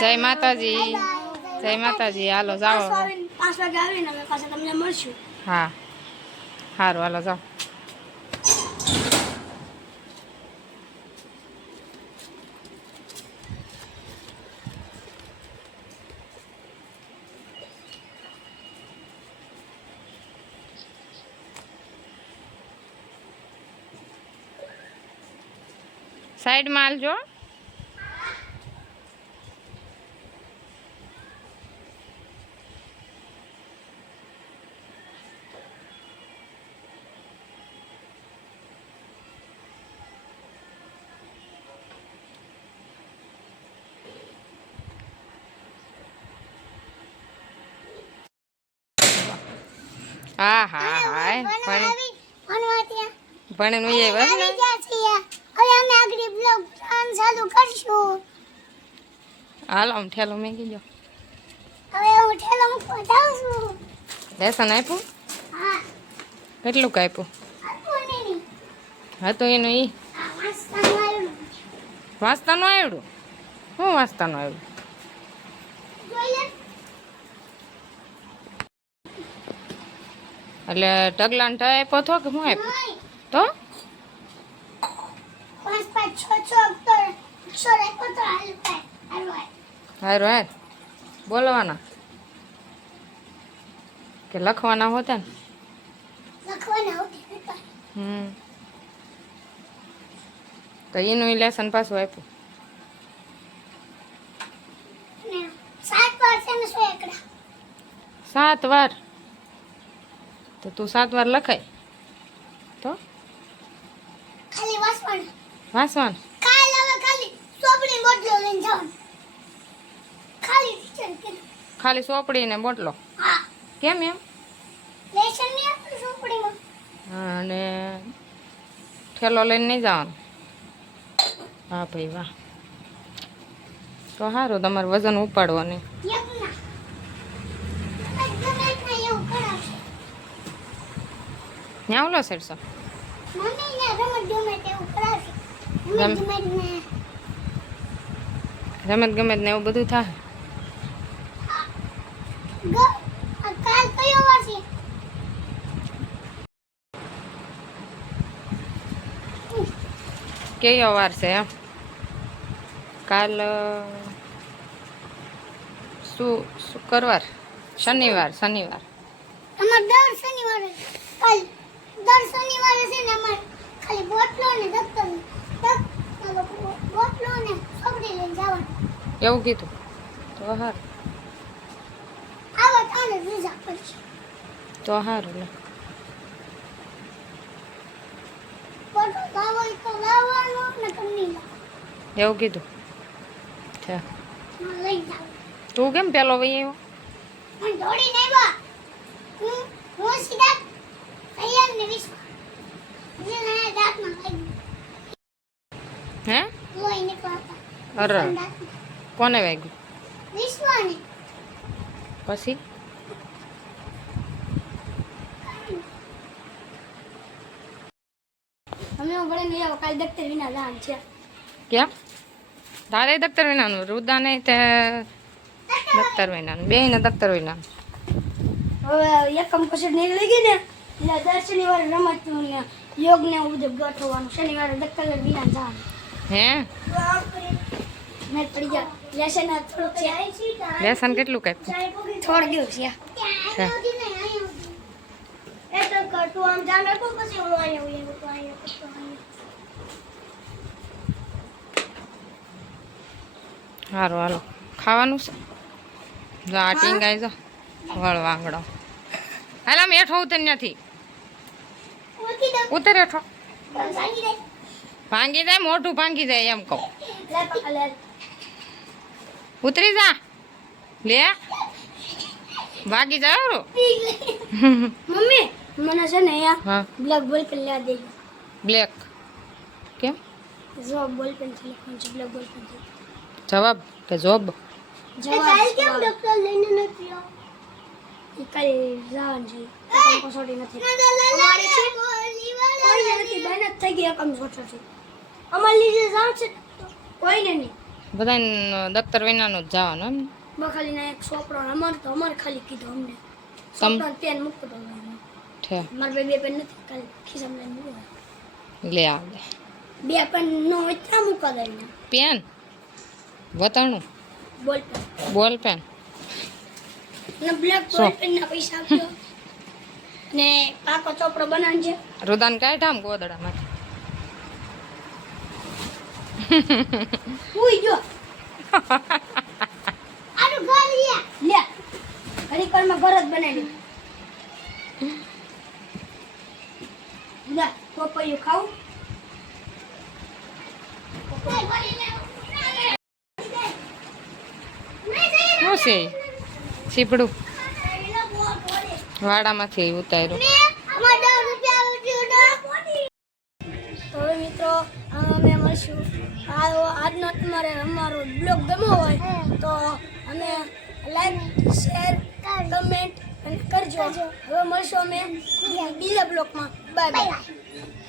જય માતાજી, જય માતાજી. હાલો જાઓ. 5 વાગે આવીને અમે પાછા તમને મળશું. હા સારું, હાલો જાઓ. સાઈડમાં હાલજો. હા હા હા ભણે નું એ બસ ને. હવે અમે આગળ બ્લોગ ચાલુ કરશું. હાલો આમ ઠેલો મેગી જો. હવે હું ઠેલો મૂકવા જાઉં છું. લેસન આપ્યું? હા. કેટલું આપ્યું? હા તો એનું ઈ વાંચતાનું આવડ્યું. શું વાંચતાનું આવડ્યું? એટલે ઢગલાને ટ આપ્યો હતો કે શું આપ્યું? તો 5 5 6 6 હારું હાર બોલવાના કે લખવાના હોતા ને? તો એનું લેસન પાછું આપ્યું. 7 વાર તો તું 7 વાર લખાય તો ખાલી વાસવાનું. વાંચવાનું. કાલ હવે ખાલી સોપડી બોટલો લઈને જવાનું. ખાલી ટીચર કીધું. ખાલી સોપડી ને બોટલો. હા. કેમ એમ? લેશન નહીં આપતું સોપડીમાં. હા અને ઠેલો લઈને નહીં જવાનું. હા ભાઈ વાહ. તો સારું, તમારે વજન ઉપાડવાનું. ત્યાં ઓલો સેડશો રમત ગમત ને એવું બધું થાય. કયો વાર છે એમ? કાલ શુક્રવાર, શનિવાર. અમાર દર શનિવારે કાલ દર શનિવારે છે ને અમાર ખાલી બોટલો ને દફતર બોટલો ને સોપડી લઈને જવાનું. એવું કીધું તો સારું. આવા તાને રજા પડશે તો સારું લે. બોટલો લાવો તો લાવવાનો ને કમી એવું કીધું છે. લઈ જાવ. તું કેમ પેલો વહી આવ્યો? હું દોડીને આવ્યા. હું સીધા તૈયાર ને વિશ્વા જેને દાંતમાં લાગ્યું. હે લોહી નીકળતા. અરે કોને વાગ્યું? વિશ્વાને. પછી અમે ભણે નહીં આવો કાલ દફતર વિના દાન છે. કેમ? તારે દફતર વિનાનું, રુદા નહીં તે દફતર વિનાનું, બે ને દફતર વિનાનું. હવે એકમ કસર નીકળી ગઈ ને એટલે દર શનિવારે રમતનું ને યોગ ને એવું બધું ગોઠવવાનું. શનિવારે દફતર વિના જવાનું. હે મેં પડી ગયા લેસન થોડુંક છે. લેસન કેટલું કાંઈ? થોડા દિવસ છે. એ તો તું આમ જાણ રાખો પછી હું અહીંયા સારું હાલો ખાવાનું છે. જો આ ટીંગાઈ જો વળ વાંગડો. હાલ આમ હેઠો ઉતર નથી. ઉતર હેઠો. ભાંગી જાય, મોઢું ભાંગી જાય એમ કહું. ઉતરી જા લે, ભાગી જાય. મમ્મી મને છે ને હા બ્લેક બોલ પેન લે દે. બ્લેક કેમ? જો બોલ પેન થી લખવાનું છે. બ્લેક બોલ પેન થી જવાબ કે જોબ? જવાબ. કેમ ડોક્ટર લઈને નથી આવ્યો? ઈ કાલે જવાનું છે. કસોટી નથી. અમારી છે કોઈ નથી બહેન થઈ ગઈ એકમ છોટો છે. અમારી લીધે જાવ છે કોઈને નહીં બધાને દફતર વિનાનું જ જવાનું એમ ને? ખાલી ના એક છોકરો અમારે ખાલી કીધું અમને છોકરો પેન મૂકતો ઠે મારે બે પેન નથી ખાલી ખિસ્સામાં લઈને મૂકો લે આવે બે પેન નો હોય ત્યાં મૂકા દે પેન વતાણું બોલ પેન બોલ પેન ને બ્લેક બોલ પેન ના પૈસા આપ્યો ને પાકો ચોપડો બનાવી છે રુદાન કાઢ આમ ગોદડામાંથી ઉઈ જો આનું ઘર લે ઘડીકરમાં ઘર જ બનાવી લે પપૈયું ખાવું શું છે છીપડું વાડામાંથી ઉતાર્યું તો હવે મિત્રો અમે મળશું આજનો તમારે અમારો બ્લોગ ગમ્યો હોય તો અમે લાઈક શેર કમેન્ટ અને કરજો હવે મળશું અમે બીજા બ્લોગમાં બાય બાય